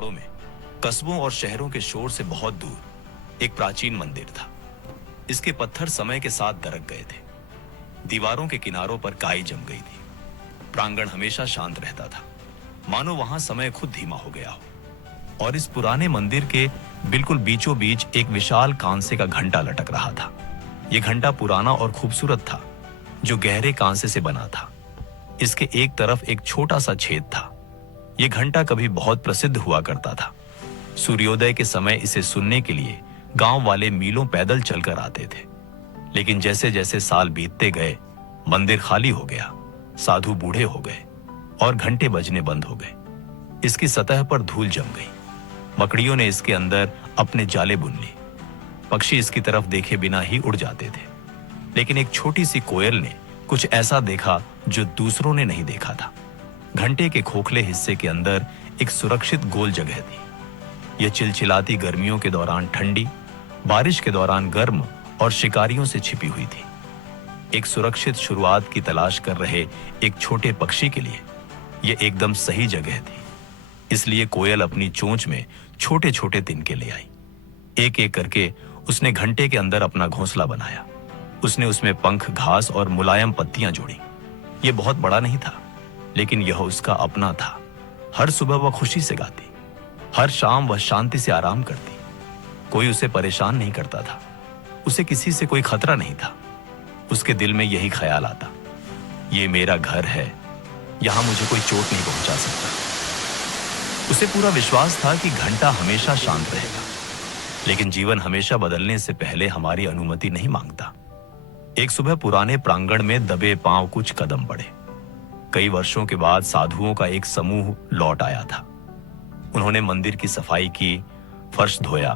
पहाड़ों में कस्बों और शहरों के शोर से बहुत दूर एक प्राचीन मंदिर था। इसके पत्थर समय के साथ दरक गए थे, दीवारों के किनारों पर काई जम गई थी। प्रांगण हमेशा शांत रहता था, मानो वहां समय खुद धीमा हो गया हो। और इस पुराने मंदिर के बिल्कुल बीचों बीच एक विशाल कांसे का घंटा लटक रहा था। यह घंटा पुराना और खूबसूरत था, जो गहरे कांसे से बना था। इसके एक तरफ एक छोटा सा छेद था। यह घंटा कभी बहुत प्रसिद्ध हुआ करता था। सूर्योदय के समय इसे सुनने के लिए गांव वाले मीलों पैदल चलकर आते थे। लेकिन जैसे जैसे साल बीतते गए, मंदिर खाली हो गया, साधु बूढ़े हो गए और घंटे बजने बंद हो गए। इसकी सतह पर धूल जम गई। मकड़ियों ने इसके अंदर अपने जाले बुन लिए। पक्षी इसकी तरफ देखे बिना ही उड़ जाते थे। लेकिन एक छोटी सी कोयल ने कुछ ऐसा देखा जो दूसरों ने नहीं देखा था। घंटे के खोखले हिस्से के अंदर एक सुरक्षित गोल जगह थी। यह चिलचिलाती गर्मियों के दौरान ठंडी, बारिश के दौरान गर्म और शिकारियों से छिपी हुई थी। एक सुरक्षित शुरुआत की तलाश कर रहे एक छोटे पक्षी के लिए यह एकदम सही जगह थी। इसलिए कोयल अपनी चोंच में छोटे छोटे तिनके ले आई। एक एक करके उसने घंटे के अंदर अपना घोंसला बनाया। उसने उसमें पंख, घास और मुलायम पत्तियां जोड़ी। यह बहुत बड़ा नहीं था, लेकिन यह उसका अपना था। हर सुबह वह खुशी से गाती, हर शाम वह शांति से आराम करती। कोई उसे परेशान नहीं करता था, उसे किसी से कोई खतरा नहीं था। उसके दिल में यही ख्याल आता, ये मेरा घर है, यहां मुझे कोई चोट नहीं पहुंचा सकता। उसे पूरा विश्वास था कि घंटा हमेशा शांत रहेगा। लेकिन जीवन हमेशा बदलने से पहले हमारी अनुमति नहीं मांगता। एक सुबह पुराने प्रांगण में दबे पांव कुछ कदम बढ़े। कई वर्षों के बाद साधुओं का एक समूह लौट आया था। उन्होंने मंदिर की सफाई की, फर्श धोया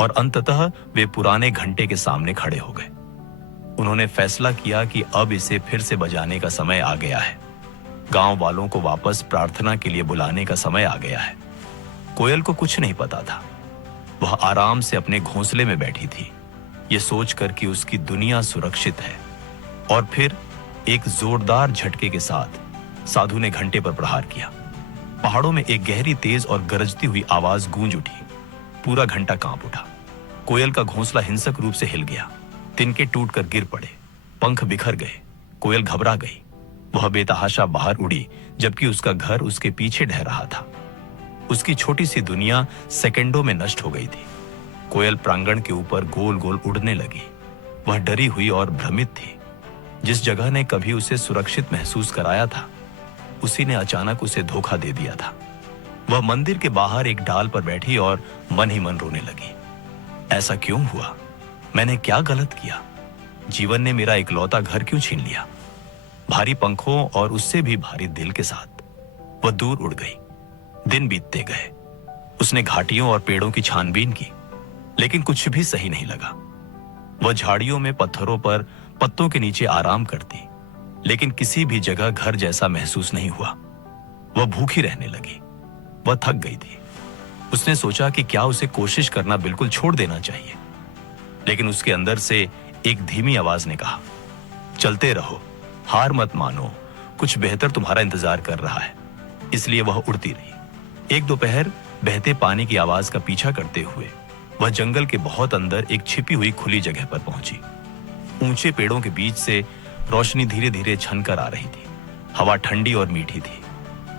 और अंततः वे पुराने घंटे के सामने खड़े हो गए। उन्होंने फैसला किया कि अब इसे फिर से बजाने का समय आ गया है। गांव वालों को वापस प्रार्थना के लिए बुलाने का समय आ गया है। कोयल को कुछ नहीं पता था। वह आराम से अपने घोंसले में बैठी थी, यह सोचकर कि उसकी दुनिया सुरक्षित है। और फिर एक जोरदार झटके के साथ साधु ने घंटे पर प्रहार किया। पहाड़ों में एक गहरी, तेज और गरजती हुई आवाज गूंज उठी। पूरा घंटा कांप उठा। कोयल का घोंसला हिंसक रूप से हिल गया। तिनके टूटकर गिर पड़े, पंख बिखर गए। कोयल घबरा गई। वह बेतहाशा बाहर उड़ी, जबकि उसका घर उसके पीछे ढह रहा था। उसकी छोटी सी दुनिया सेकंडों में नष्ट हो गई थी। कोयल प्रांगण के ऊपर गोल गोल उड़ने लगी। वह डरी हुई और भ्रमित थी। जिस जगह ने कभी उसे सुरक्षित महसूस कराया था, उसी ने अचानक उसे धोखा दे दिया था। वह मंदिर के बाहर एक डाल पर बैठी और मन ही मन रोने लगी। ऐसा क्यों हुआ? मैंने क्या गलत किया? जीवन ने मेरा इकलौता घर क्यों छीन लिया? भारी पंखों और उससे भी भारी दिल के साथ वह दूर उड़ गई। दिन बीतते गए। उसने घाटियों और पेड़ों की छानबीन की, लेकिन कुछ भी सही नहीं लगा। वह झाड़ियों में, पत्थरों पर, पत्तों के नीचे आराम करती, लेकिन किसी भी जगह घर जैसा महसूस नहीं हुआ। वह भूखी रहने लगी। वह थक गई थी। उसने सोचा कि क्या उसे कोशिश करना बिल्कुल छोड़ देना चाहिए। लेकिन उसके अंदर से एक धीमी आवाज ने कहा, चलते रहो, हार मत मानो, कुछ बेहतर तुम्हारा इंतजार कर रहा है। इसलिए वह उड़ती रही। एक दोपहर बहते पानी की आवाज का पीछा करते हुए वह जंगल के बहुत अंदर एक छिपी हुई खुली जगह पर पहुंची। ऊंचे पेड़ों के बीच से रोशनी धीरे धीरे छनकर आ रही थी। हवा ठंडी और मीठी थी।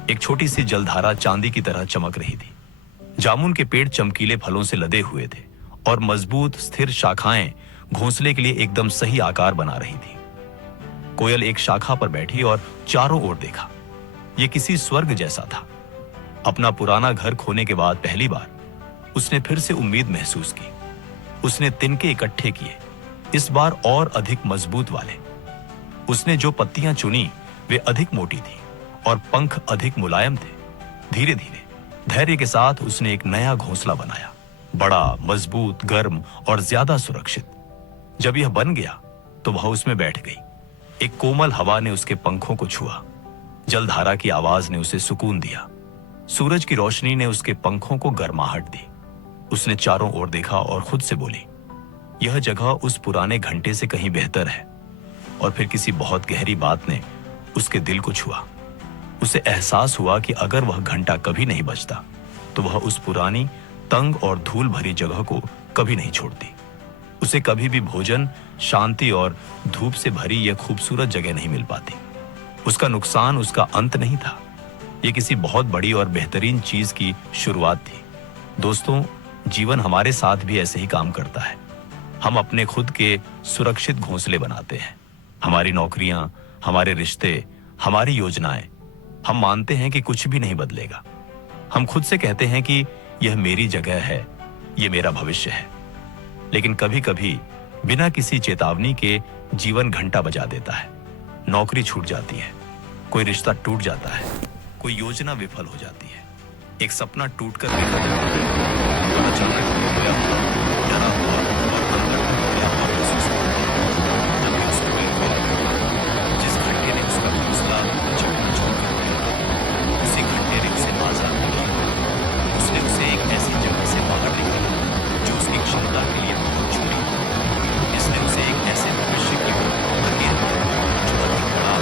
एक छोटी सी जलधारा चांदी की तरह चमक रही थी। जामुन के पेड़ चमकीले फलों से लदे हुए थे और मजबूत, स्थिर शाखाएं घोंसले के लिए एकदम सही आकार बना रही थी। कोयल एक शाखा पर बैठी और चारों ओर देखा। यह किसी स्वर्ग जैसा था। अपना पुराना घर खोने के बाद पहली बार उसने फिर से उम्मीद महसूस की। उसने तिनके इकट्ठे किए, इस बार और अधिक मजबूत वाले। उसने जो पत्तियां चुनी वे अधिक मोटी थी और पंख अधिक मुलायम थे। धीरे धीरे, धैर्य के साथ उसने एक नया घोंसला बनाया, बड़ा, मजबूत, गर्म और ज्यादा सुरक्षित। जब यह बन गया तो वह उसमें बैठ गई। एक कोमल हवा ने उसके पंखों को छुआ। जलधारा की आवाज ने उसे सुकून दिया। सूरज की रोशनी ने उसके पंखों को गर्माहट दी। उसने चारों ओर देखा और खुद से बोली, यह जगह उस पुराने घंटे से कहीं बेहतर है। और फिर किसी बहुत गहरी बात ने उसके दिल को छुआ। उसे एहसास हुआ कि अगर वह घंटा कभी नहीं बजता तो वह उस पुरानी तंग और धूल भरी जगह को कभी नहीं छोड़ती। उसे कभी भी भोजन, शांति और धूप से भरी यह खूबसूरत जगह नहीं मिल पाती। उसका नुकसान उसका अंत नहीं था, यह किसी बहुत बड़ी और बेहतरीन चीज की शुरुआत थी। दोस्तों, जीवन हमारे साथ भी ऐसे ही काम करता है। हम अपने खुद के सुरक्षित घोंसले बनाते हैं। हमारी नौकरियां, हमारे रिश्ते, हमारी योजनाएं। हम मानते हैं कि कुछ भी नहीं बदलेगा। हम खुद से कहते हैं कि यह मेरी जगह है, यह मेरा भविष्य है। लेकिन कभी कभी बिना किसी चेतावनी के जीवन घंटा बजा देता है। नौकरी छूट जाती है, कोई रिश्ता टूट जाता है, कोई योजना विफल हो जाती है, एक सपना टूटकर बिखर जाता है। और अचानक खोया हुआ, डरा हुआ और अंदर खोया हुआ महसूस होता है। जब भी उसको कोई कॉल करता है, जिस घंटे ने उसका हौसला झकझोर कर दिया था, उसी घंटे ने उसे आजाद कर दिया। उसने उसे एक ऐसी जगह से बाहर निकाला जो उसकी क्षमता के लिए बहुत छोटी थी। इसने उसे एक ऐसे भविष्य की ओर धकेल दिया जो अधिक बड़ा,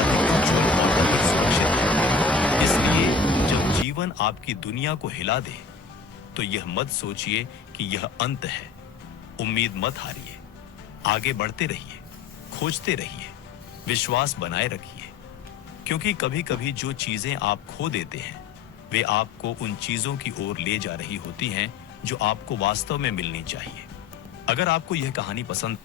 अधिक उज्जवल और अधिक सुरक्षित है। इसलिए जब जीवन आपकी दुनिया को हिला दे तो यह मत सोचिए कि यह अंत है। उम्मीद मत हारिए, आगे बढ़ते रहिए, खोजते रहिए, विश्वास बनाए रखिए, क्योंकि कभी कभी जो चीजें आप खो देते हैं वे आपको उन चीजों की ओर ले जा रही होती हैं जो आपको वास्तव में मिलनी चाहिए। अगर आपको यह कहानी पसंद